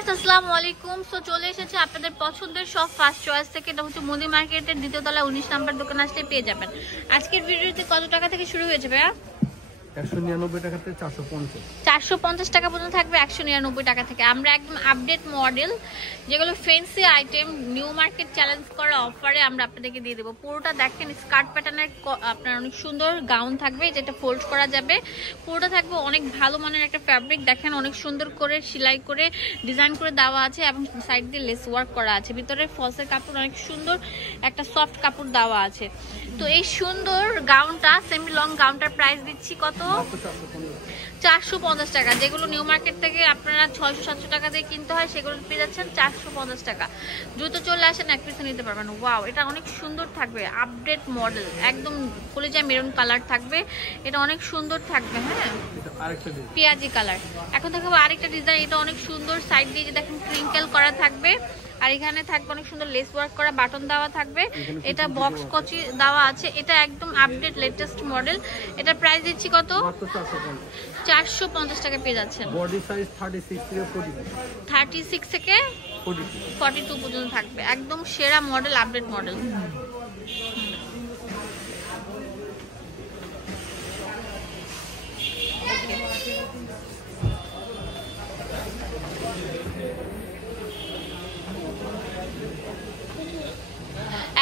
Viewers আসসালামু আলাইকুম। So চলে এসেছে আপনাদের পছন্দের সব ফার্স্ট চয়েস থেকে। এটা হচ্ছে মুদি মার্কেটের দ্বিতীয় তলা 19 নাম্বার দোকান আসলে পেয়ে যাবেন। আজকের ভিডিওতে কত টাকা থেকে শুরু হয়েছে ভাইয়া? 199 টাকা থেকে 450 450 টাকা পর্যন্ত থাকবে 199 টাকা থেকে। আমরা একদম আপডেট মডেল যেগুলো fancy item new market challenge করা অফারে আমরা আপনাদেরকে দিয়ে দেবো। পুরোটা দেখেন স্কার্ট প্যাটার্নের আপনার অনেক সুন্দর গাউন থাকবে যেটা ফোল্ড করা যাবে। পুরোটা থাকবে অনেক ভালো মানের একটা ফ্যাব্রিক, দেখেন অনেক সুন্দর করে সেলাই করে ডিজাইন করে দেওয়া আছে এবং সাইড দিয়ে লেস ওয়ার্ক করা আছে। ভিতরে ফলসের কাপড় অনেক সুন্দর একটা সফট কাপড় দেওয়া আছে। তো এই সুন্দর গাউনটা সেমি লং গাউনটার প্রাইস দিচ্ছি কত? 450 টাকা। যেগুলো নিউ মার্কেট থেকে আপনারা 600-700 টাকা দিয়ে কিনতে হয় সেগুলো পেয়ে যাচ্ছেন 450 টাকা। দ্রুত চলে আসেন, এক পিসে নিতে পারবেন। ওয়াও, এটা অনেক সুন্দর থাকবে, আপডেট মডেল, একদম কলিজা মেরুন কালার থাকবে। এটা অনেক সুন্দর থাকবে। হ্যাঁ, পেঁয়াজি কালার। এখন দেখাবো আরেকটা ডিজাইন, এটা অনেক সুন্দর। সাইড দিয়ে যে দেখেন ক্রিঙ্কেল করা থাকবে আর এখানে থাকবে অনেক সুন্দর লেস ওয়ার্ক করা, বাটন দেওয়া থাকবে। এটা বক্স কচি দেওয়া আছে। এটা একদম আপডেট লেটেস্ট মডেল। এটা প্রাইস দিচ্ছি কত? 450 টাকা পেয়ে যাচ্ছেন। বডি সাইজ 36 থেকে 42 36 থেকে 42 পর্যন্ত থাকবে। একদম সেরা মডেল, আপডেট মডেল।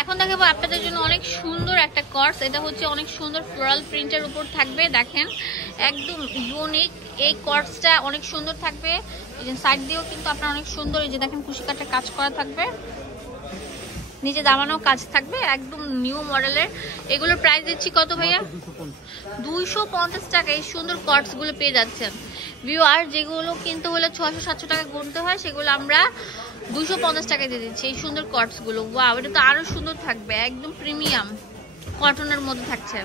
এখন দেখাবো আপনাদের জন্য অনেক সুন্দর একটা কর্স। এটা হচ্ছে অনেক সুন্দর ফ্লোরাল প্রিন্টের উপর থাকবে। দেখেন একদম ইউনিক এই কর্সটা, অনেক সুন্দর থাকবে। এই যে সাইড দিয়েও কিন্তু আপনার অনেক সুন্দর, এই যে দেখেন কুশি কাটার কাজ করা থাকবে, নিচে দামানো কাজ থাকবে, একদম নিউ মডেলের। এগুলোর প্রাইস দিচ্ছি কত ভাইয়া? 250 টাকা এই সুন্দর কর্স গুলো পেয়ে যাচ্ছেন। ভিউয়ার, যেগুলো কিনতে হলে 600-700 টাকা গুনতে হয় সেগুলো আমরা 250 টাকা দিয়ে দিচ্ছি এই সুন্দর কর্স গুলো। ওয়াও, এটা তো আরো সুন্দর থাকবে, একদম প্রিমিয়াম কটনের মধ্যে থাকছে,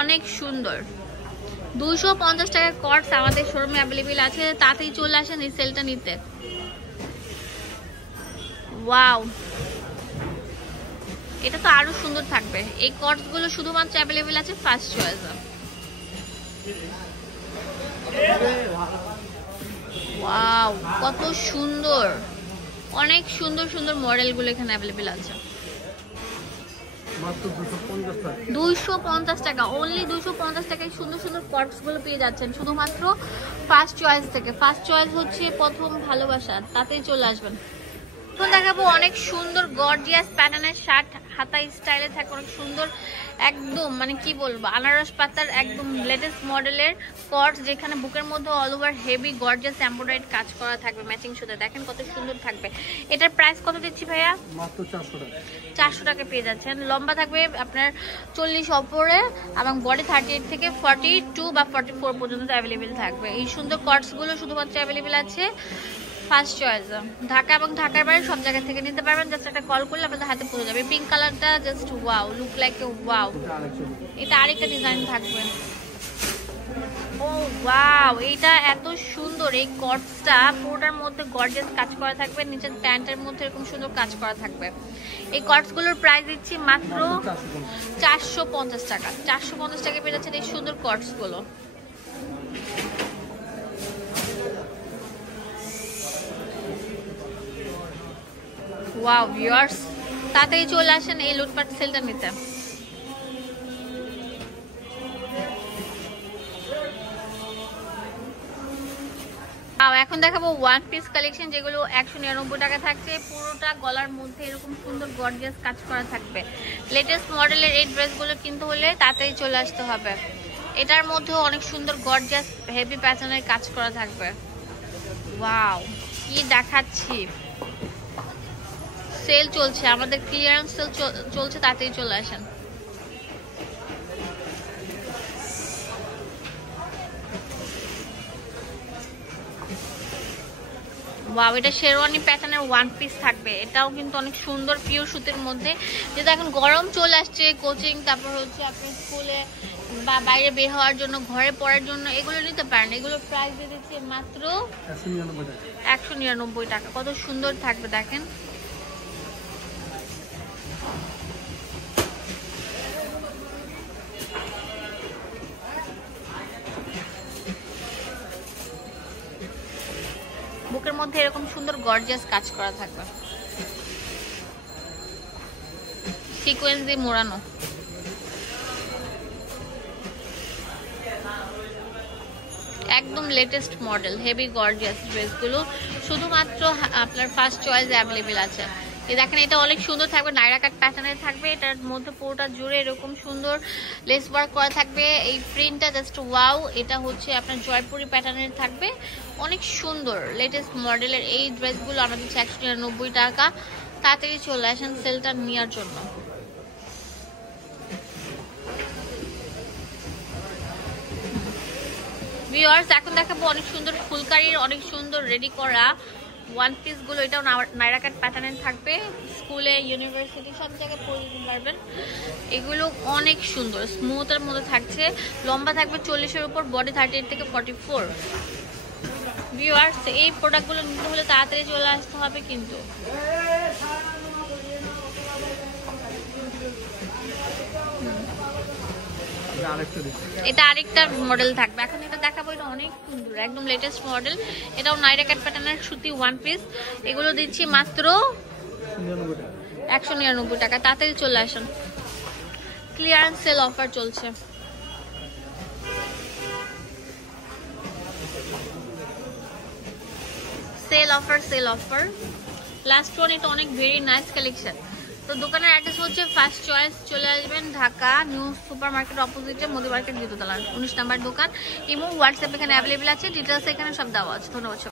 অনেক সুন্দর। 250 টাকার কর্স আমাদের শোরুমে অ্যাভেলেবেল আছে, তাতেই চলে আসেন এই সেলটা নিতে। ওয়াও, এটা তো আরো সুন্দর থাকবে। এই কর্স গুলো শুধুমাত্র অ্যাভেলেবেল আছে ফার্স্ট চয়েসে। ওয়াও, কত সুন্দর, অনেক সুন্দর সুন্দর মডেল গুলো এখানে অ্যাভেলেবেল আছে। মাত্র 250 টাকা, অনলি 250 টাকায় সুন্দর সুন্দর কর্স গুলো পেয়ে যাচ্ছেন শুধুমাত্র ফার্স্ট চয়েস থেকে। ফার্স্ট চয়েস হচ্ছে প্রথম ভালোবাসা, তাতেই চলে আসবেন। এখন দেখাবো অনেক সুন্দর গর্জিয়াস প্যাটার্নের শার্ট, হাতা স্টাইলে থাকে, অনেক সুন্দর, একদম মানে কি বলবো, আনারস পাতার একদম লেটেস্ট মডেলের কর্স, যেখানে বুকের মধ্যে all over heavy gorgeous embroidery কাজ করা থাকবে ম্যাচিং সুতা। দেখেন কত সুন্দর থাকবে। এটার প্রাইস কত দিচ্ছি ভাইয়া? মাত্র 400 টাকা। 400 টাকা পেয়ে যাচ্ছেন। লম্বা থাকবে আপনার 40 উপরে এবং বডি 38 থেকে 42 বা 44 পর্যন্ত অ্যাভেলেবেল থাকবে। এই সুন্দর কর্স গুলো শুধুমাত্র অ্যাভেলেবেল আছে ফার্স্ট চয়েস। ঢাকা এবং ঢাকার বাইরে সব জায়গা থেকে নিতে পারবেন। জাস্ট একটা কল করলে আপনাদের হাতে পড়ে যাবে। পিঙ্ক কালারটা just wow, look like a wow. এটা আরেকটা ডিজাইন থাকবে। ও ওয়াও, এটা এত সুন্দর। এই কর্সটা পুরোটার মধ্যে গর্জিয়াস কাজ করা থাকবে, নিচের প্যান্টের মধ্যে এরকম সুন্দর কাজ করা থাকবে। এই কর্সগুলোর প্রাইস দিচ্ছি মাত্র 450 টাকা। 450 টাকা পেয়ে যাচ্ছেন এই সুন্দর কর্সগুলো। ওয়াও ভিউয়ার্স, তাড়াতাড়ি চলে আসেন এই লুটপাট সেলটা নিতে। এখন দেখাবো ওয়ান পিস কালেকশন, যেগুলো 199 টাকা থাকছে। পুরোটা গলার মধ্যে এরকম সুন্দর গর্জিয়াস কাজ করা থাকবে। লেটেস্ট মডেলের এই ড্রেসগুলো কিনতে হলে তাড়াতাড়ি চলে আসতে হবে। এটার মধ্যেও অনেক সুন্দর গর্জিয়াস হেভি প্যাটার্নের কাজ করা থাকবে। ওয়াও, কি দেখাচ্ছি, সেল চলছে আমাদের, ক্লিয়ারেন্স সেল চলছে, তাড়াতাড়ি চলে আসেন। ওয়াও, এটা শেরওয়ানি প্যাটার্নের ওয়ান পিস থাকবে। এটাও কিন্তু অনেক সুন্দর পিওর সুতির মধ্যে। যেটা এখন গরম চলে আসছে, কোচিং, তারপর হচ্ছে আপনি স্কুলে বা বাইরে বের হওয়ার জন্য, ঘরে পড়ার জন্য এগুলো নিতে পারেন। এগুলো প্রাইস দিয়ে দিচ্ছে মাত্র 199 টাকা। কত সুন্দর থাকবে দেখেন। বুকের মধ্যে এরকম সুন্দর গর্জিয়াস কাজ করা থাকবে, সিকোয়েন্স দিয়ে মোড়ানো। একদম লেটেস্ট মডেল, হেভি গর্জিয়াস ড্রেসগুলো শুধুমাত্র আপনার ফার্স্ট চয়েস অ্যাভেলেবেল আছে। এই দেখেন এটা অনেক সুন্দর থাকবে, নাইরা কাট প্যাটার্নের থাকবে, এটার মধ্যে পুরোটা জুড়ে এরকম সুন্দর লেস ওয়ার্ক করা থাকবে। এই প্রিন্টটা জাস্ট ওয়াও। এটা হচ্ছে আপনার জয়পুরি প্যাটার্নের থাকবে, অনেক সুন্দর লেটেস্ট মডেলের এই ড্রেসগুলো আমরা দিচ্ছি 199 টাকা। তাড়াতাড়ি চলে আসেন সেলটা নেওয়ার জন্য। ভিউয়ার্স এখন দেখাবো অনেক সুন্দর ফুলকারির অনেক সুন্দর রেডি করা ওয়ান পিস গুলো। এটাও নাইরা কাট প্যাটার্নের থাকবে, স্কুলে ইউনিভার্সিটি সব জায়গায় পরে দিতে পারবেন। এগুলো অনেক সুন্দর স্মুথের মধ্যে থাকছে, লম্বা থাকবে 40-এর উপর, বডি 38 থেকে 44। ভিউয়ার্স এই প্রোডাক্টগুলো নিতে হলে তাড়াতাড়ি চলে আসতে হবে কিন্তু। এটা আরেকটা মডেল থাকবে, এখন এটা দেখাবো, এটা অনেক সুন্দর একদম লেটেস্ট মডেল। এটাও নাইরা কাট প্যাটার্নের সুতি ওয়ান পিস। এগুলো দিচ্ছি মাত্র 199 টাকা। তাড়াতাড়ি চলে আসেন, ক্লিয়ারেন্স সেল অফার চলছে। Sale offer last one. এটা অনেক ভেরি নাইস কালেকশন। তো দোকানের অ্যাড্রেস হচ্ছে ফার্স্ট চয়েস, চলে আসবেন ঢাকা নিউ সুপার মার্কেট অপোজিটে মোদি মার্কেট দ্বিতীয় তলা 19 নাম্বার দোকান। ইমো হোয়াটসঅ্যাপ এখানে অ্যাভেলেবেল আছে, ডিটেলস এখানে সব দেওয়া আছে। ধন্যবাদ।